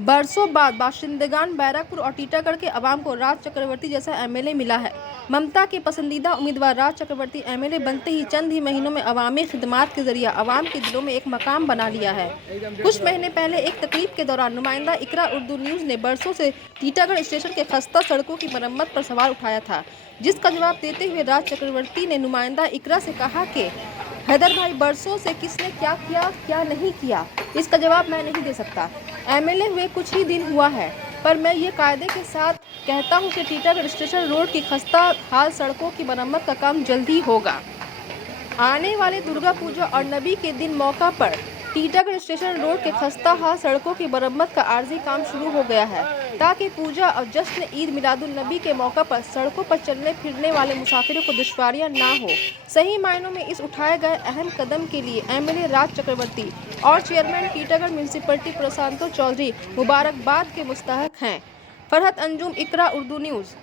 बरसों बाद बाशिंदगान बैरकपुर और टीटागढ़ के अवाम को राज चक्रवर्ती जैसा एमएलए मिला है। ममता के पसंदीदा उम्मीदवार राज चक्रवर्ती एमएलए बनते ही चंद ही महीनों में अवामी खिदमात के जरिए अवाम के दिलों में एक मकाम बना लिया है। कुछ महीने पहले एक तकरीब के दौरान नुमाइंदा इकरा उर्दू न्यूज़ ने बरसों से टीटागढ़ स्टेशन के खस्ता सड़कों की मरम्मत पर सवाल उठाया था, जिसका जवाब देते हुए राज चक्रवर्ती ने नुमाइंदा इकरा से कहा कि हैदर भाई, बरसों से किसने क्या किया क्या नहीं किया, इसका जवाब मैं नहीं दे सकता। एमएलए हुए कुछ ही दिन हुआ है, पर मैं ये कायदे के साथ कहता हूँ कि टीटागढ़ स्टेशन रोड की खस्ता हाल सड़कों की मरम्मत का काम जल्दी होगा। आने वाले दुर्गा पूजा और नबी के दिन मौका पर टीटागढ़ स्टेशन रोड के खस्ता हाल सड़कों की मरम्मत का आर्जी काम शुरू हो गया है, ताकि पूजा और जश्न ईद मिलादुन नबी के मौका पर सड़कों पर चलने फिरने वाले मुसाफिरों को दुश्वारियां ना हो। सही मायनों में इस उठाए गए अहम कदम के लिए एमएलए राज चक्रवर्ती और चेयरमैन टीटागढ़ म्यूनसिपलिटी प्रशांतो चौधरी मुबारकबाद के मुस्तहक हैं। फरहत अंजुम, इकरा उर्दू न्यूज़।